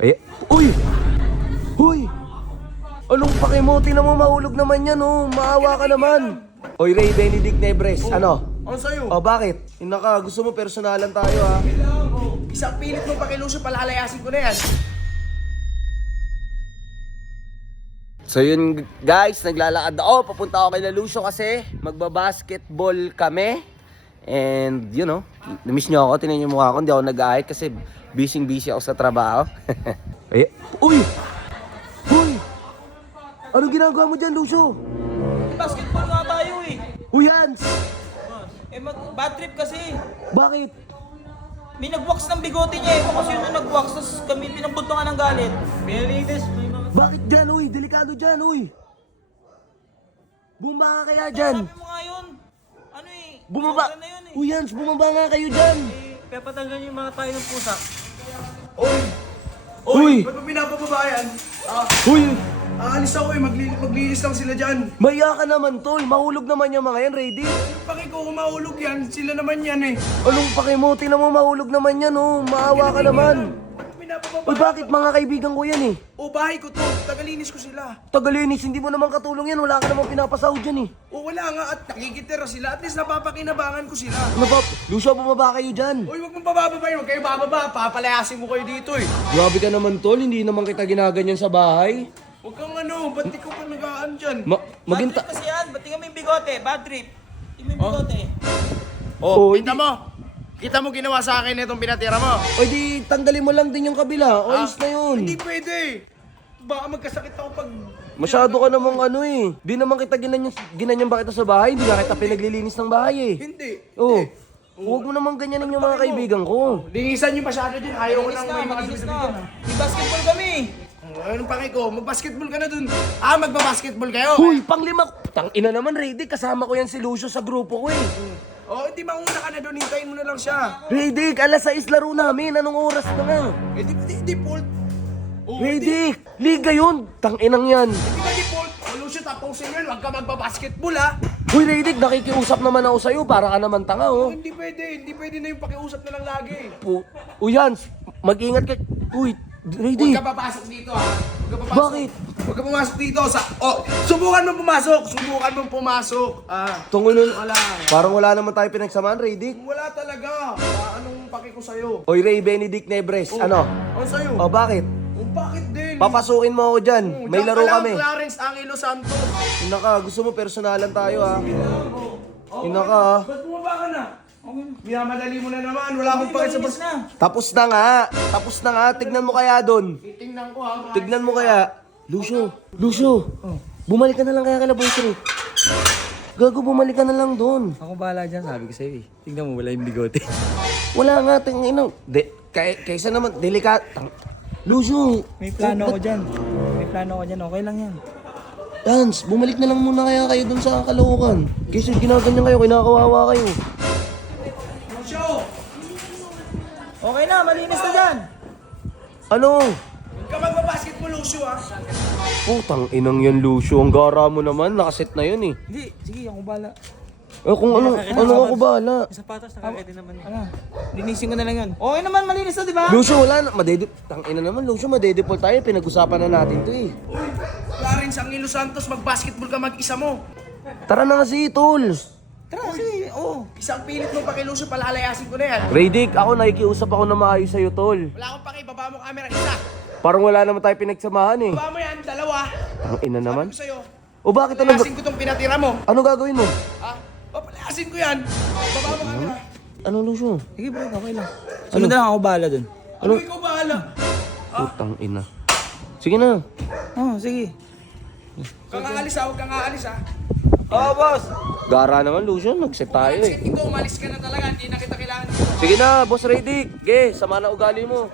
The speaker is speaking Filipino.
Ay, uy! Huy! Anong pakimo? Tingnan mo, mahulog naman yan, oh. Maawa ka naman. Oy, Ray Benedict Nebres, ano? Ano sa'yo? Oh, bakit? Inaka, gusto mo personalan tayo, ha? Isang pilit mo pakilusyo, palalayasin ko na yan. So yun guys, naglalakad ako. Papunta ako kay Lucio kasi magbabasketball kami. And you know, namiss nyo ako. Tingnan nyo yung mukha ko, hindi ako nag-ahit kasi busy ako sa trabaho. Ay, uy! Uy! Ano ginagawa mo dyan, Lucio? Basketball nga tayo eh. Uy, Hans! Bad trip kasi. Bakit? May nag-wax ng bigote niya eh. Kasi yun yung nag-wax, tapos kami pinagbuntungan ng galit. Pinalinis, may mga... Bakit dyan, uy? Delikado dyan, uy! Bumaba ka kaya dyan! Sabi mo nga yun. Ano eh. Bumaba! sobra na yun eh. Uy, Hans, bumaba nga kayo dyan! Kaya patanggal yung mga tayo ng pusa. Oy! Uy! Ba't mo pinapababa yan? Uy! Aalis ako eh, maglinis lang sila dyan. Maya ka naman, tol. Mahulog naman yung mga yan, ready? Paki ko kung mahulog yan, sila naman yan eh. Anong pakimo? Tingnan mo, mahulog naman yan, oh. Maawa ka naman. Ba't mo pinapababa? Uy, bakit? Mga kaibigan ko yan, eh. O bahay ko to, tagalinis ko sila. Tagalinis, hindi mo naman katulong yan. Wala ka namang pinapasahod dyan, eh. O wala nga at nakikitira sila, at least napapakinabangan ko sila. Ano ba? Lucio, bumaba kayo dyan. Uy, wag mong pabababayin, huwag kayo bababa, papalayasin mo kayo dito eh. Grabe ka naman, tol. Hindi naman kita ginaganyan sa bahay. Huwag kang ano, ba't di ko pa nagaan dyan? Bad Maginta... trip kasi yan. Ba't tingnan mo yung bigote? Bad trip. Tingnan mo yung bigote. Oh, Kita mo? Kita mo ginawa sa akin itong pinatira mo? O di, tanggalin mo lang din yung kabila. Ayos na yun. Hindi pwede. Baka magkasakit ako pag... Masyado ka namang ano eh. Di naman kita ginanyan ba kita sa bahay? Hindi nga kita pinaglilinis ng bahay eh. Hindi. Oh. Huwag mo naman ganyanin yung mga kaibigan ko. Linisan niyo masyado dyan, ayaw ko nang may mga Malinis bibigyan. na. May basketball kami. Anong pake ko? Mag-basketball ka na dun. Magba-basketball kayo? Huy, panglima. Tangina naman, ready. Kasama ko yan si Lucio sa grupo ko eh. Hindi mauna ka na dun, hintayin mo na lang siya. Ready, alas 6 laro namin. Anong oras na nga? Default. Ready, liga yun. Tanginang yan. Di ba default? Solution, tapusin yun, huwag ka magba-basketball ha. Huy, Ready, nakikiusap naman ako sa'yo. Para ka naman tanga oh. Hindi pwede na yung pakiusap na lang lagi. Uy, Hans, mag-ingat ka. Uy, Ready. Huwag ka papasok dito ha. Huwag ka papasok. Bakit? Huwag ka pumasok dito sa... subukan mong pumasok. Subukan mong pumasok. Tungulun. Wala. Parang wala naman tayo pinagsamaan, Ready. Wala talaga. Anong paki ko sa'yo? Oy, Ray Benedict Nebres, ano? Ano sa'yo? O, bakit? Bakit din? Papasukin mo ako dyan. May Diyan laro ka lang, kami. Clarence Angelo Santos. Inaka, gusto mo personalan tayo ha? Inaka ha? Ba't bumaba ka na? Minamadali mo na naman. Wala akong pakit sa Malinis na. Tapos na nga. Tapos na nga. Tignan mo kaya doon. Titingnan ko ha. Tignan mo kaya. Lucio. Bumalik ka na lang kaya kala Boy Street. Gago, bumalik ka na lang doon. Ako bahala dyan, sabi ko sa'yo eh. Tingnan mo, wala yung bigote. Wala nga, tingnan. Kaysa naman, Lucio. May plano ako dyan. Okay lang yan. Hans, bumalik na lang muna kaya kayo doon sa Caloocan. Kaysa ginaganyan kayo, kinakawawa kayo. Show! Okay na, malinis na dyan. Ano? Huwag ka magbabasketball, Lucio ha. Putang inang yan, Lucio. Ang gara mo naman, nakaset na yun eh. Hindi, sige, ako bahala. Kung ano ako bahala. Yung sapatos, nakakita naman. Linisin ko na lang yun. Okay naman, malinis na, di ba? Lucio, wala na. Tangina naman, Lucio, madedepol tayo. Pinag-usapan na natin to eh. Uy, Clarence Angelo Santos, mag-basketball ka mag-isa mo. Tara na kasi, tol. Tara, sige, oo. Isang pilit mo pakilusyo, palalayasin ko na yan. Radic, ako nakikiusap ako na maayos sa'yo, tol. Wala akong paki, baba mo camera, isa. Parang wala naman tayo pinagsamahan eh. Baba mo yan, dalawa. Ang ina naman. Sabi ko sa'yo, O bakit ano? palayasin ko tong pinatira mo. Ano gagawin mo? Papalayasin ko yan. Baba mo camera. Ano, Lucio? Sige bro, okay lang. Sunod na lang ako bahala dun. Ano ikaw bahala? Putang ina. Sige na. Oo, sige. Kang aalis ha, huwag kang aalis ha. Oo, boss. Gara naman, Lucio. Nag-set tayo eh. Sige, ikaw umalis ka na talaga, hindi na kita kailangan. Sige na, Boss Radic. Ge, sama na ugali mo.